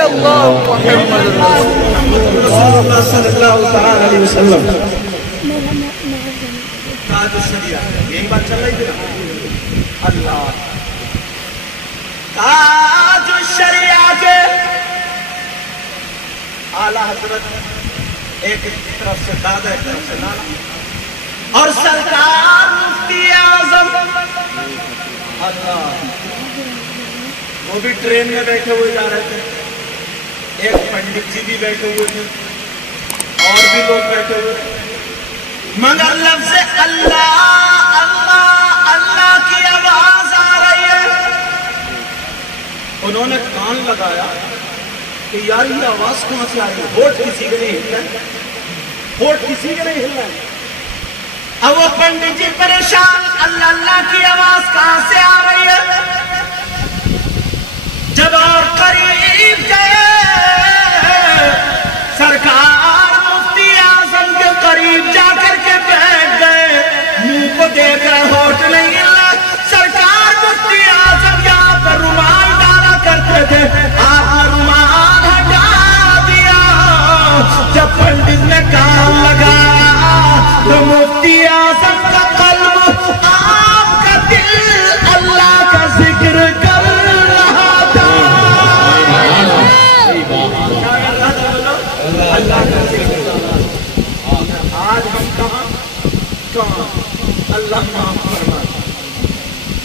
اللہ محمد رسول اللہ صلی اللہ تعالی علیہ وسلم. تاج الشریعہ یہی بات چل رہی تھی. اللہ تاج الشریعہ کے اعلیٰ حضرت ایک طرف سے دادا ایک طرف سے نانا اور سرکار مفتی اعظم اللہ وہ بھی ٹرین میں بیٹھے ہوئے جا رہے تھے. ایک پنڈت جی بھی بیٹھے ہوئے تھے اور بھی لوگ بیٹھے ہوئے تھے. مگر لفظ اللہ اللہ اللہ کی آواز آ رہی ہے. انہوں نے کان لگایا کہ یار یہ آواز کہاں سے آ رہی ہے. ہوٹ کسی کے نہیں ہلنا ہے, ہوٹ کسی کے نہیں ہلنا ہے. اب وہ پنڈت جی پریشان, اللہ اللہ کی آواز کہاں سے آ رہی ہے. جب اور قریب گئے سرکار مفتی اعظم کے قریب جا کر کے بیٹھ گئے. منہ کو دیکھ رہے ہوٹ نہیں ہلا. سرکار مفتی اعظم یہاں پر رومال ڈالا کرتے تھے, آپ نے رومال ہٹا دیا. جب پنڈت نے کان لگایا تو مفتی اعظم کا قلب آپ کا دل اللہ کا ذکر کر رہا تھا. اللہ کا ذکر. آج ہم کہاں اللہ معاف فرما.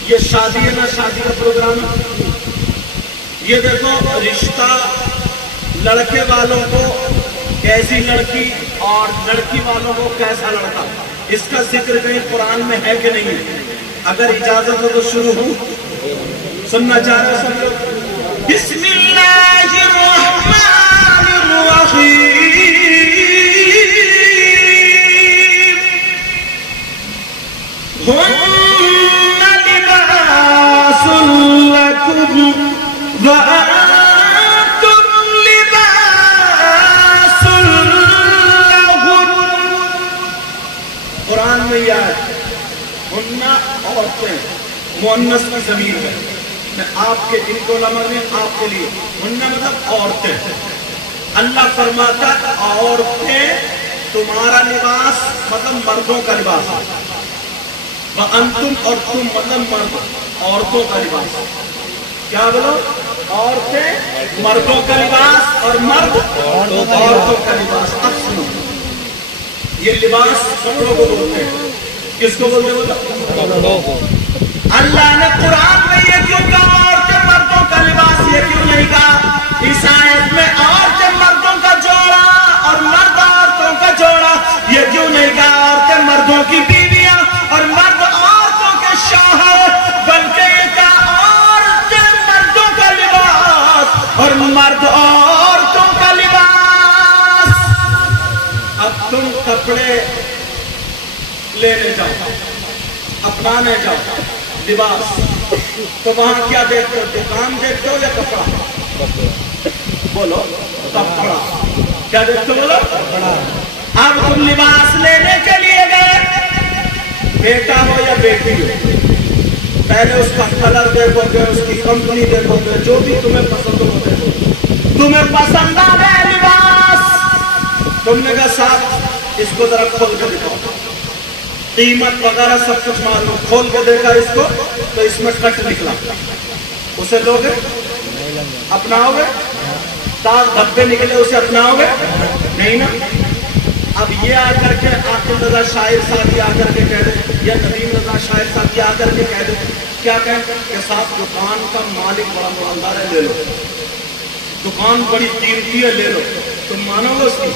یہ شادی ہے نہ شادی کا پروگرام ہے. یہ دیکھو رشتہ لڑکے والوں کو کیسی لڑکی اور لڑکی والوں کو کیسا لڑکا, اس کا ذکر کہیں قرآن میں ہے کہ نہیں ہے. اگر اجازت ہو تو شروع ہوں. سننا چاہ رہے سن لو. بسم اللہ الرحمن الرحیم. هن لباس لكم وأنتم لباس لهم. قرآن میں یہ ہے ہن عورتیں مؤنث کی ضمیر ہے. میں آپ کے ان کو لمحہ میں آپ کے لیے ہن مطلب عورتیں. اللہ فرماتا عورتیں تمہارا لباس مطلب مردوں کا لباس ہے. وَأَنْتُمْ اور تم مطلب مرد عورتوں کا لباس. کیا بولو؟ عورتیں مردوں کا لباس اور مرد عورتوں کا لباس. اب سنو, یہ لباس کپڑوں کو بولتے ہیں. کس کو بولتے ہیں؟ کپڑوں کو. اللہ نے قرآن میں یہ کیوں کہا عورتیں مردوں کا لباس, یہ کیوں نہیں کہا اس آیت میں عورتیں مردوں کا جوڑا اور مرد عورتوں کا جوڑا, یہ کیوں نہیں کہا عورتیں مردوں کی بیویاں اور مرد عورتوں کے شوہر, بلکہ یہ کہا عورتیں مردوں کا لباس اور مرد عورتوں کا لباس. اب تم کپڑے لینے جاؤ, اپنانے جاؤ لباس, تو وہاں کیا دیکھتے ہو؟ دکان دیکھتے ہو یا کپڑا؟ بولو کپڑا. کیا دیکھتے ہو؟ بولو کپڑا. اب تم لباس لینے کے لیے گئے, بیٹا ہو یا بیٹی ہو, پہلے اس کا کلر دیکھو گے, اس کی کمپنی دیکھو گے, جو بھی تمہیں پسند ہو دیکھو گے. تمہیں پسند آ گیا لباس, تم نے کہا صاحب اس کو ذرا کھول کے دکھاؤ, قیمت وغیرہ سب کچھ معلوم. کھول کے دیکھا اس کو تو اس میں کٹ نکلا. اسے لوگے اپناؤ گے؟ داغ دھبے نکلے اسے اپناؤ گے نہیں نا. اب یہ آ کر کے عاقل رضا شاعر صاحب آ کر کے کہہ دے, یا ندیم رضا شاعر صاحب آ کر کے کہہ دے, کیا کہیں کہ صاحب دکان کا مالک بڑا مالدار ہے, لے لو, دکان بڑی قیمتی ہے, لے لو, تم مانو گے اس کی؟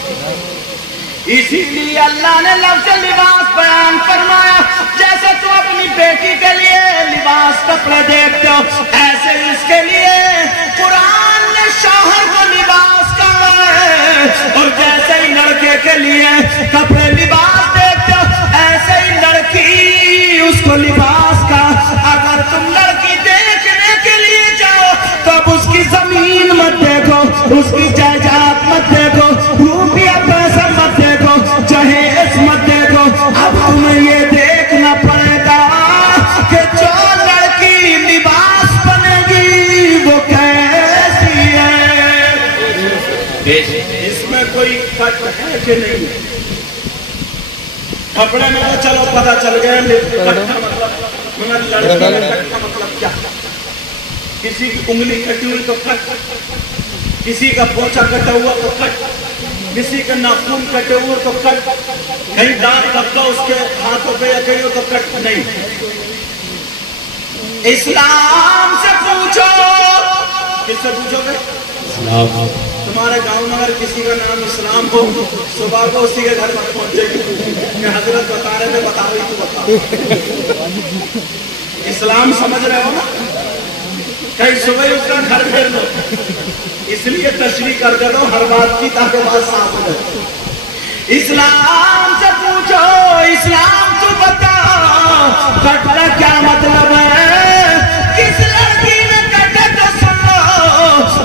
اسی لیے اللہ نے لفظ لباس بیان فرمایا. جیسے تم اپنی بیٹی کے لیے لباس کپڑے دیکھتے ہو, ایسے اس کے لیے قرآن نے شوہر کو لباس کہا ہے. اور جیسے ہی لڑکے کے لیے کپڑے لباس دیکھتے ہو, ایسے ہی لڑکی اس کو لباس کا. اگر تم لڑکی دیکھنے کے لیے جاؤ تو اب اس کی زمین مت دیکھو, اس کی جائیداد مت دیکھو, روپیہ پیسہ مت دیکھو, جہیز مت دیکھو. اب تمہیں یہ دیکھنا پڑے گا کہ جو لڑکی لباس بنے گی وہ کیسی ہے. اس میں کوئی کٹ ہے کہ نہیں؟ کپڑے میں تو چلو پتہ چل گیا کٹ کا مطلب، مگر لڑکی میں کٹ کا مطلب کیا؟ کسی کی انگلی کٹی ہوئی تو کٹ، کسی کا پوچھا کٹا ہوا تو کٹ، کسی کا ناخن کٹے ہوئے تو کٹ، کہیں دانت دبتا اس کے ہاتھوں پہ یا کہیں تو کٹ نہیں۔ اسلام سے پوچھو، کس سے پوچھو گے؟ تمہارے گاؤں میں اگر کسی کا نام اسلام ہو، صبح کو اسی کے گھر پر پہنچ جائے گی کہ حضرت بتا رہے تھے، بتاؤ ہی تو بتاؤ۔ اسلام سمجھ رہے ہو نا؟ کہیں صبح ہی اس کا گھر پھیر دو، اس لیے تشریح کر دیتا ہوں ہر بات کی تاکہ بات صاف ہو جائے۔ اسلام سے پوچھو، اسلام تو بتا کٹنا کیا مطلب ہے، کس لڑکی نے کٹے تو سنو۔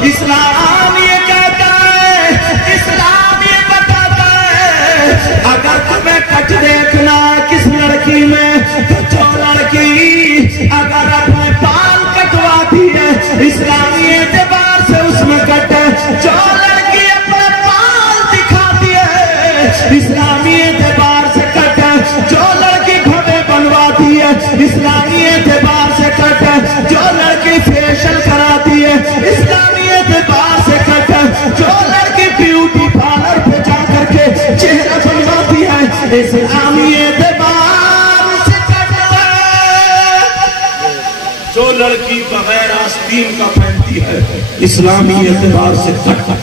اسلام یہ کہتا ہے، اسلام یہ بتاتا ہے، اگر تمہیں کٹ دیکھنا کس لڑکی میں تو جو لڑکی اگر اپنے بال کٹواتی ہے اسلامی اعتبار سے اس میں کٹ ہے، جو لڑکی اپنے بال دکھاتی ہے اسلامی اعتبار سے کٹ ہے، جو لڑکی گھوڑے بنواتی ہے اسلامی اعتبار سے کٹ ہے، جو لڑکی فیشل کراتی ہے اسلامی اعتبار سے کٹ ہے، جو لڑکی بیوٹی پارلر پہ جا کر کے چہرہ بنواتی ہے اسلامی اعتبار سے کٹ ہے، جو لڑکی بغیر آستین کا پہنتی ہے اسلامی اعتبار سے کٹ ہے،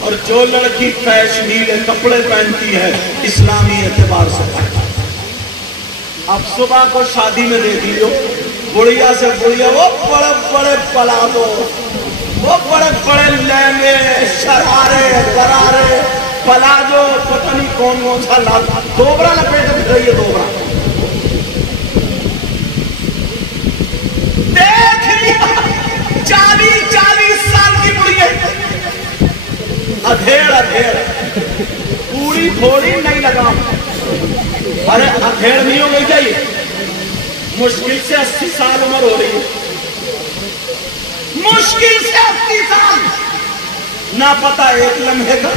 اور جو لڑکی فیشنیلے کپڑے پہنتی ہے اسلامی اعتبار سے کٹ ہے۔ اب صبح کو شادی میں دیکھ لیو، بڑھیا سے بڑھیا وہ بڑے بڑے پلازو، وہ بڑے بڑے لہنگے، شرارے، غرارے، پلازو، پتہ نہیں کون کون سا دوبرا لپیٹے پھر رہی ہے دوبرا۔ دیکھ لیا 40 سال کی بڑھیا، ادھیڑ پوری تھوڑی نہیں لگا، ارے ادھیڑ نہیں ہو گئی چاہیے، مشکل سے 80 سال عمر ہو رہی ہے، مشکل سے 80 سال، نہ پتا ایک لمحے کا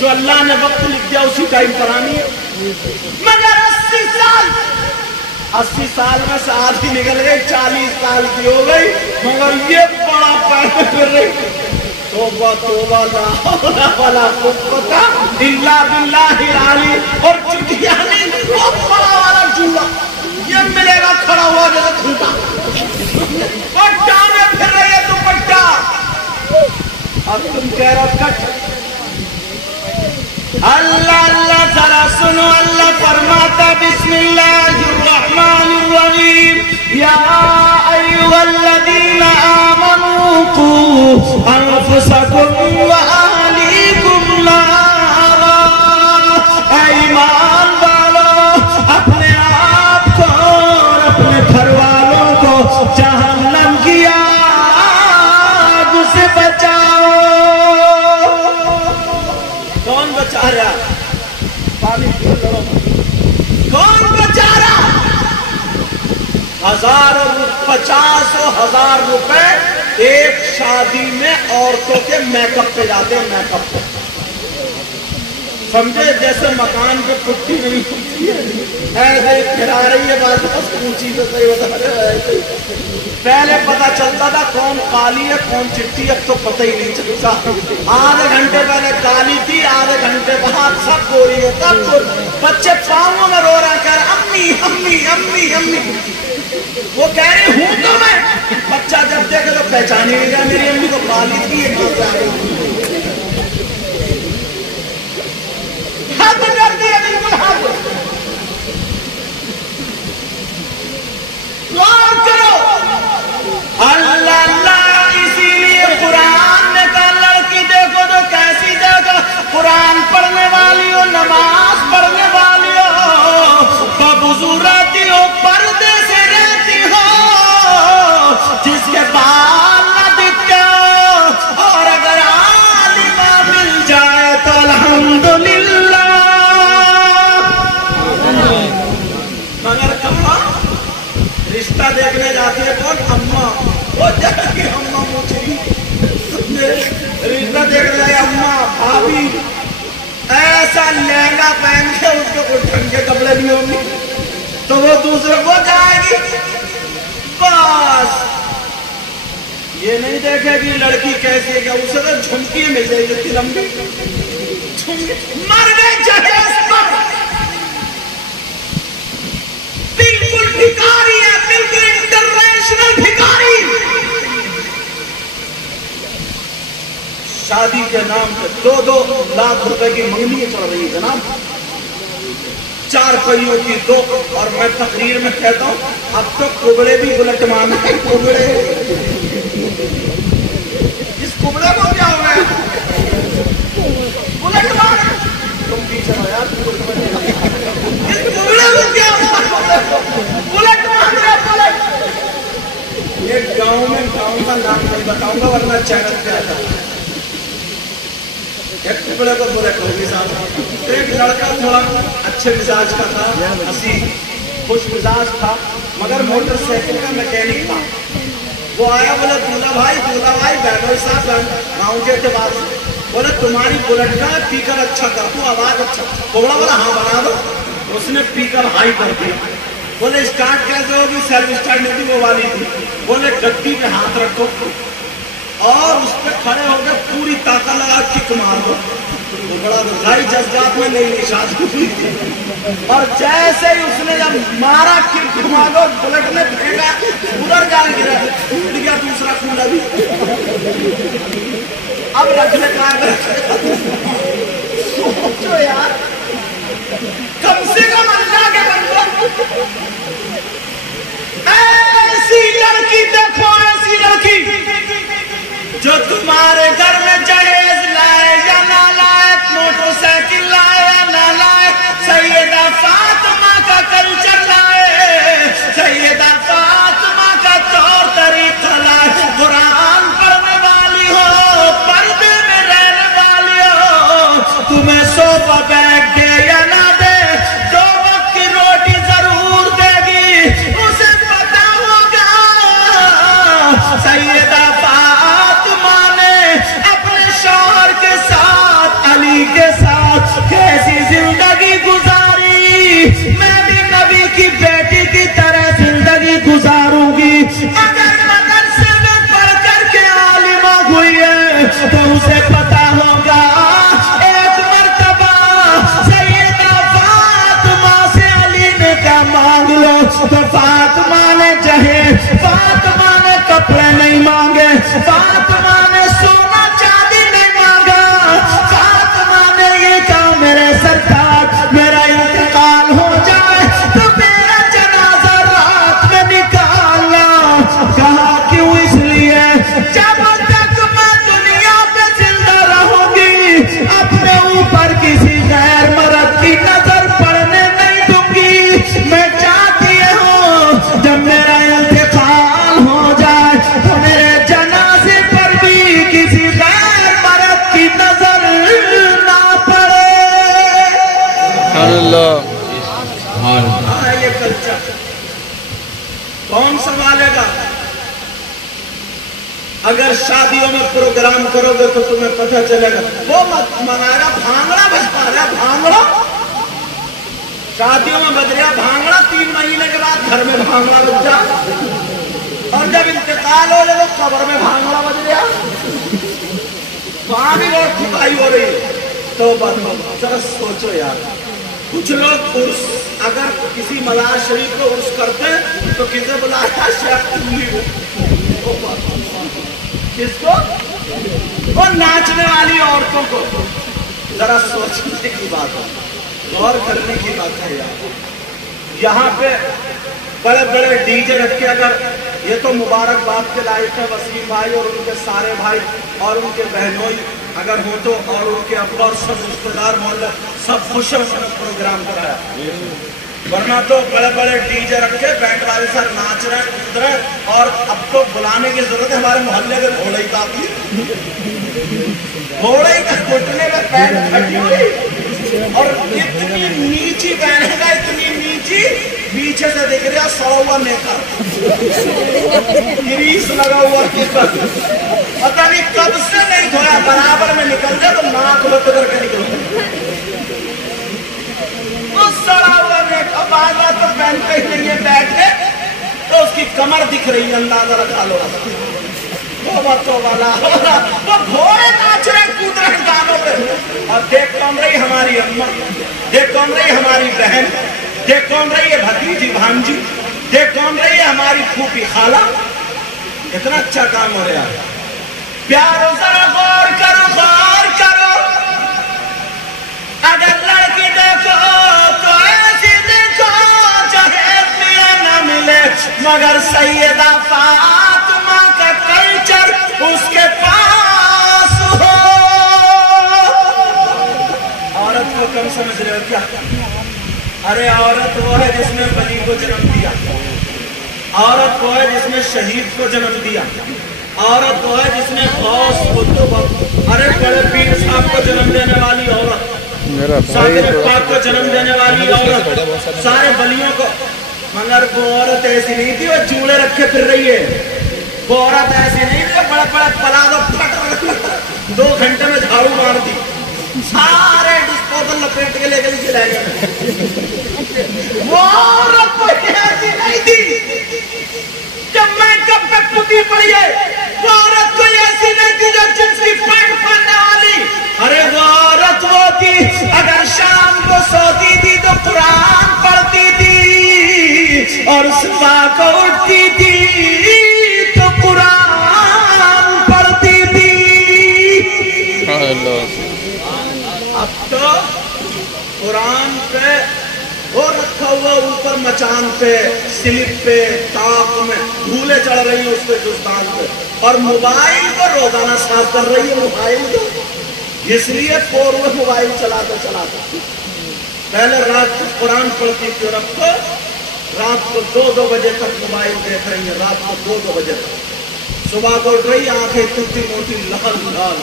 جو اللہ نے وقت لکھ دیا اسی ٹائم پر آنی ہے، مگر 80 سال میں سے آدھی نکل گئی، 40 سال کی ہو گئی، مگر یہ بڑا پہلے پھر رہی۔ توبہ توبہ لا حول ولا قوت الا باللہ العلی، اور چٹیانی وہ بڑا والا چولہا یہ ملے گا کھڑا ہوا جیسے کھوٹا، پٹا میں پھر رہی ہے دوپٹا، اب تم کہہ رہا کٹ۔ اللہ اللہ ذرا سنو، اللہ فرماتا بسم اللہ الرحمن الرحیم، یا ایھا الذین آمنوا قوا انفسکم واہلیکم نارا، اے ایمان والو اپنے آپ کو اور اپنے گھر والوں کو جہنم کی آگ سے بچاؤ۔ کون بچا رہا؟ پانی کون بچا رہا؟ 50,000 روپے ایک شادی میں عورتوں کے میک اپ پہ جاتے ہیں، میک اپ پہ، سمجھے جیسے مکان پہ پٹی نہیں ہوتی ہے ایسے ہی پھرا رہی ہے، بات اونچی سے صحیح بتا رہے ہیں۔ پہلے پتا چلتا تھا کون کالی ہے کون چٹی ہے، تو پتہ ہی نہیں چلتا، آدھے گھنٹے پہلے کالی تھی، آدھے گھنٹے بعد سب گوری ہے، سب گوری۔ بچے پاؤں میں رو رہے ہیں، کہہ رہے امی امی امی امی، وہ کہہ رہی ہوں تو میں، بچہ جب دیکھے تو پہچان ہی نہیں گیا میری امی تو کالی تھی، یہ کہاں سے آ گئی؟ حد کر دیا، بالکل حد۔ غور کرو، اللہ اللہ، اسی لیے قرآن نے کہا لڑکی دیکھو تو کیسی دیکھو، قرآن پڑھنے والی ہو، نماز پڑھنے والی ہو، بابوزو رہتی ہو، پردے سے رہتی ہو، جس کے بال نہ دکھتے ہو، اور اگر عالمہ مل جائے تو الحمدللہ۔ مگر کہاں رشتہ دیکھنے جاتی ہے کون؟ اماں، وہ جگہ کی اماں مجھے ریتا دیکھ رہا ہے اماں بھابھی ایسا لہنگا پہن کے اس کے کوئی ڈھنگ کے کپڑے نہیں ہوں گے تو وہ دوسرے کو جائے گی. بس یہ نہیں دیکھے گی لڑکی کیسی ہے, کیا اسے تو جھمکی مل جائے گی اتنی لمبی مر گئے جہیز پر. بالکل بھکاری ہے, بالکل انٹرنیشنل بھکاری. شادی کے نام پہ 2-2 لاکھ روپے کی منگنی چل رہی ہے جناب, 4 پہیوں کی 2. اور میں تقریر میں کہتا ہوں اب تو کبڑے بھی بلٹ مانگے. کبڑے, اس کبڑے کو کیا ہو گیا بلٹ مانگ. تم پیچھے ہو یار, اس کبڑے کو کیا بلٹ مانگ رہے بلٹ. ایک گاؤں کا نام نہیں بتاؤں گا ورنہ چینل پہ آتا. ایک ٹکڑے کو بلٹ ہوگی صاحب. ایک لڑکا تھوڑا اچھے مزاج کا تھا, ہنسی خوش مزاج تھا, مگر موٹر سائیکل کا میکینک تھا. وہ آیا بولا دولہا بھائی بیٹھو صاحب گاؤں کے اعتبار سے. بولا تمہاری بلٹ کا پیکر اچھا کر دو, آواز اچھا. بولا ہاں بنا دو. اس نے پیکر ہائی کر دیا. بولے اسٹارٹ کیسے ہوگی, سیلف اسٹارٹ نہیں تھی وہ والی تھی. بولے گڈی پہ ہاتھ رکھو اور اس پہ کھڑے ہو گئے پوری طاقت لگا کک مار دو. وہ بڑا غذائی جذبات میں نہیں نشاد ہوئی تھی. اور جیسے ہی اس نے جب مارا کک مارو, بلٹ نے پھینکا ادھر جا گرا, ٹوٹ گیا دوسرا کھولا بھی. اب رکھنے کا سوچو یار, کم سے کم اللہ کے بندو ایسی لڑکی دیکھو, ایسی لڑکی جو تمہارے گھر میں جہیز لائے یا نہ لائے, موٹر سائیکل لائے یا نہ لائے, سیدہ فاطمہ کا کلچر لائے, سیدہ فاطمہ کا طور طریقہ لائے, قرآن پڑھنے والی ہو, پردے میں رہنے والی ہو, تمہیں صوفہ بیٹھ دے یا نہ دے, 2 وقت کی روٹی ضرور دے گی, اسے پتا ہوگا. سیدہ کے ساتھ کیسی زندگی گزاری, میں بھی نبی کی بیٹی کی طرح زندگی گزاروں گی. اگر مدرسے میں پڑھ کر کے عالمہ ہوئی ہے تو اسے پتا ہوگا ایک مرتبہ سیدہ فاطمہ سے علی نے کہا مانگ لو, تو فاطمہ نے چاہے, فاطمہ نے کپڑے نہیں مانگے, فاطمہ نے سونا چاندی نہیں مانگا. میرے سرکار میرا انتقال ہو جائے تو میرا جنازہ رات میں نکالنا. کہا کیوں, اس لیے جب تک میں دنیا پہ زندہ رہوں گی اپنے اوپر کسی غیر مرد کی نظر پڑنے نہیں دوں گی. میں چاہتی ہوں جب میرا انتقال ہو جائے تو میرے جنازے پر بھی کسی غیر مرد کی نظر یہ کلچر کون سنبھالے گا؟ اگر شادیوں میں پروگرام کرو گے تو تمہیں پتہ چلے گا. وہ مت منائے گا بھانگڑا بجتا رہا, بھانگڑا شادیوں میں بج رہا بھانگڑا, 3 مہینے کے بعد گھر میں بھانگڑا بج جا, اور جب انتقال ہو جائے تو قبر میں بھانگڑا بج رہا, وہاں بھی بہت کھپائی ہو رہی ہے. تو بات ذرا سوچو یار, کچھ لوگ عرس اگر کسی مزار شریف کو عرس کرتے ہیں تو کسے بلاتا شیخ تبلیغ کو, کس کو, وہ ناچنے والی عورتوں کو. ذرا سوچنے کی بات ہے, غور کرنے کی بات ہے یار. یہاں پہ بڑے بڑے ڈی جے رکھ کے, اگر یہ تو مبارکباد کے لائق ہے وسیم بھائی اور ان کے سارے بھائی اور ان کے بہنوئی اگر ہو تو, اور ان کے ابا اور سب رشتے دار محلہ سب خوش ہیں پروگرام کرایا, ورنہ تو بڑے بڑے ڈی جے رکھ کے بینڈ والے سر ناچ رہے ہیں, کود رہے ہیں. اور اب تو بلانے کی ضرورت ہے, ہمارے محلے کے گھوڑے ہی کافی, گھوڑے کا گھٹنے میں پیر پھٹی ہوئی, اور اتنی نیچی پہنے گا, اتنی نیچی, پیچھے سے دیکھ رہا سڑا ہوا نیکر, گریس لگا ہوا نیکر, پتہ نہیں کب سے نہیں دھویا, لبادہ تو پہنتے ہی نہیں ہے بیٹھے تو اس کی کمر دکھ رہی ہے, اندازہ لگا لو. تو والا وہ گھوڑے ناچ رہے کود رہے گانوں پہ, اور دیکھ کون رہی ہماری اماں, دیکھ کون رہی ہماری بہن, دیکھ کون رہی ہے بھتیجی بھانجی, دیکھ کون رہی ہے ہماری پھوپھی خالہ. اتنا اچھا کام ہو رہا ہے. پیارو ذرا غور کرو, غور کرو, اگر لڑکی دیکھو تو ایسی دیکھو چاہے پیا نہ ملے مگر سیدہ فاطمہ کا کلچر اس کے پاس ہو. عورت کو کم سمجھ رہے ہو کیا؟ ارے عورت وہ ہے جس نے ولی کو جنم دیا, عورت وہ ہے جس نے شہید کو جنم دیا, عورت وہ ہے جس نے غوث قطب, ارے بڑے پیر صاحب کو جنم دینے والی عورت, صادق پاک کو جنم دینے والی عورت, سارے ولیوں کو. مگر وہ عورت ایسی نہیں تھی وہ چوڑے رکھے پھر رہی ہے, وہ عورت ایسی نہیں تھی بڑا بڑا پلازو پھٹ 2 گھنٹے میں جھاڑو مار دی, سارے ڈسپوزل لپیٹ کے لے کے نیچے لے گئے. وہ عورت کوئی ایسی نہیں تھی جب میں کب پہ پتی پڑی ہے, وہ عورت کوئی ایسی نہیں تھی جو جنس کی پینٹ پہننے والی. ارے وہ عورت وہ تھی اگر شام کو سوتی تھی تو قرآن پڑھتی تھی, اور صبح کو اٹھتی تھی تو قرآن پڑھتی تھی. اب تو قرآن پہ وہ رکھا ہوا اوپر مچان پہ, سلپ پہ, تاق میں دھولے چڑھ رہی ہیں اس پہ جستان پہ, اور موبائل کو روزانہ صاف کر رہی ہے. موبائل کو اس لیے فور میں موبائل چلاتے چلاتے پہلے رات کو قرآن پڑھتی تھی, اور اب تو رات کو 2 بجے تک موبائل دیکھ رہی ہے, رات کو 2 بجے تک. صبح کو اٹھ رہی آنکھیں ٹوٹی موٹی لال لال,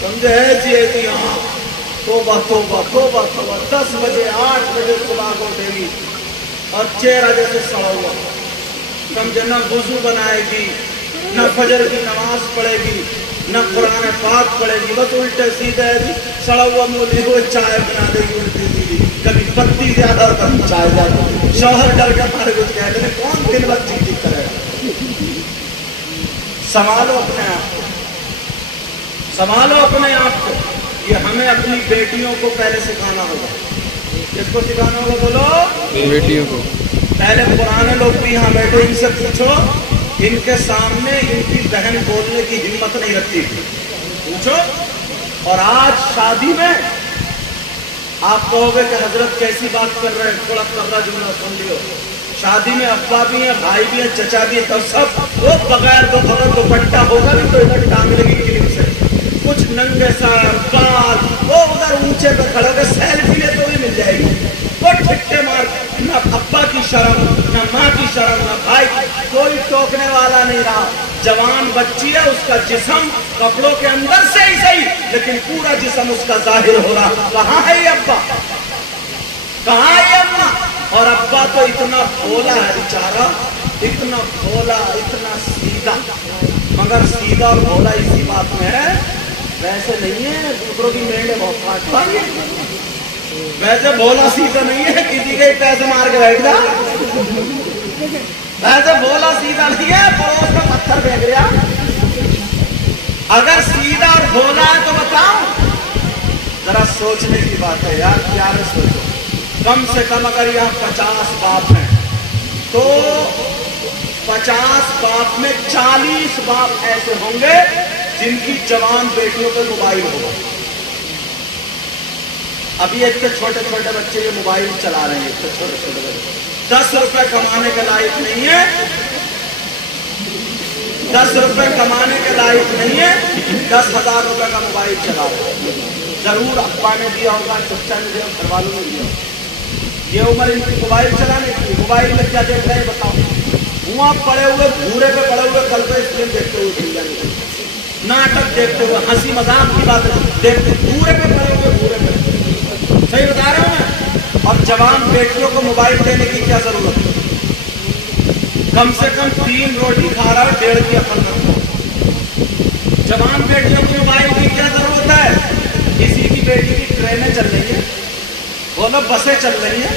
سمجھے ایسی ایسی آنکھ, توبہ توبہ توبہ توبہ. 10 بجے 8 بجے صبح کو اٹھے گی اور چہرہ جیسے سڑا ہوا, سمجھے نہ وضو بنائے گی, نہ فجر کی نماز پڑھے گی, نہ قرآن پاک پڑھے گی, بس الٹے سیدھے سڑا ہوا منہ لیے ہوئے چائے بنا دے گی الٹی سیدھی, کبھی پتی زیادہ اور کبھی چائے زیادہ. شوہر ڈر کے مارے کچھ کہتے ہیں کون دن بھر چیزیں کرے گا. سنبھالو اپنے آپ کو, سنبھالو اپنے آپ کو. یہ ہمیں اپنی بیٹیوں کو پہلے سکھانا ہوگا. کس کو سکھانا ہوگا بولو؟ بیٹیوں کو. پہلے پرانے لوگ بھی یہاں بیٹھے, ان سے پوچھو, ان کے سامنے ان کی بہن بولنے کی ہمت نہیں رکھتی تھی, پوچھو. اور آج شادی میں آپ کہو گے کہ حضرت کیسی بات کر رہے ہیں, تھوڑا کرنا جملہ سن لیو. شادی میں ابا بھی ہیں, بھائی بھی ہیں, چچا بھی ہیں, تو سب وہ بغیر دوپٹہ ہوگا بھی تو ادھر ٹانگ لگی کلپ سے, کچھ ننگے سر بال, وہ ادھر اونچے پہ کھڑے ہو کے سیلفی لے تو بھی مل جائے گی. وہ ٹھٹے مار, نہ ابا کی شرم, نہ ماں کی شرم, نہ بھائی, کوئی ٹوکنے والا نہیں رہا. جوان بچی ہے, اس کا جسم کپڑوں کے اندر سے ہی صحیح, لیکن پورا جسم اس کا ظاہر ہو رہا. کہاں ہے یہ ابا, کہاں ہے یہ اماں؟ اور ابا تو اتنا بھولا ہے بیچارہ, اتنا بھولا, اتنا سیدھا, مگر سیدھا اور بھولا اسی بات میں ہے, ویسے نہیں ہے دوسروں کی میڑے بہت کاٹ پا رہی ہے. ویسے بھولا سیدھا نہیں ہے کسی کے پیسے مار کے بیٹھ جا, ویسے بھولا سیدھا نہیں ہے پڑوس میں پتھر پھینک رہا. اگر سیدھا اور بھولا ہے تو بتاؤ, ذرا سوچنے کی بات ہے یار, پیارے سوچو. کم سے کم اگر یہاں 50 باپ ہیں تو 50 باپ میں 40 باپ ایسے ہوں گے جن کی جوان بیٹیوں پہ موبائل ہوگا. ابھی اتنے چھوٹے چھوٹے بچے یہ موبائل چلا رہے ہیں, اتنے چھوٹے چھوٹے بچے 10 روپے کمانے کے لائق نہیں ہے, 10 روپے کمانے کے لائق نہیں ہے, 10,000 روپے کا موبائل چلا رہے ہیں. ضرور ابا نے دیا ہوگا, چچا نے دیا, گھر والوں نے دیا. یہ عمر ان کی موبائل چلانے کی. موبائل میں کیا دیکھ رہے ہیں بتاؤ؟ وہاں پڑے ہوئے بھورے پہ پڑے ہوئے کل پہ فلم دیکھتے ہوئے, ناٹک دیکھتے ہوئے, ہنسی مذاق کی بات دیکھتے, بھورے پہ پڑے ہوئے, بھورے پہ. صحیح بتا رہا ہوں میں. اور جوان بیٹیوں کو موبائل دینے کی کیا ضرورت ہے؟ کم سے کم 3 روٹی کھا رہا ہے, 1.5 کی عقل رکھو. جوان بیٹیوں کو موبائل کی کیا ضرورت ہے؟ کسی کی بیٹی کی ٹرینیں چل رہی ہیں, بولو بسیں چل رہی ہیں,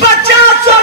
50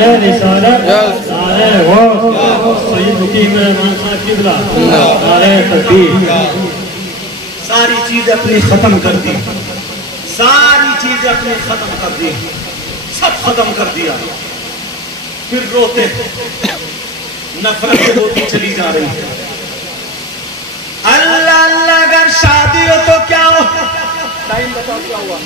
نعرہ رسالت، نعرہ غوث، سید مقیم رحمان صاحب قبلہ، نعرہ تکبیر. ساری چیزیں اپنی ختم کر دی، ساری چیزیں اپنی ختم کر دی، سب ختم کر دیا. پھر روتے، نفرت سے ہوتی چلی جا رہی ہے. اللہ اللہ اگر شادی ہو تو کیا ہو؟ ٹائم بتاؤ کیا ہوا؟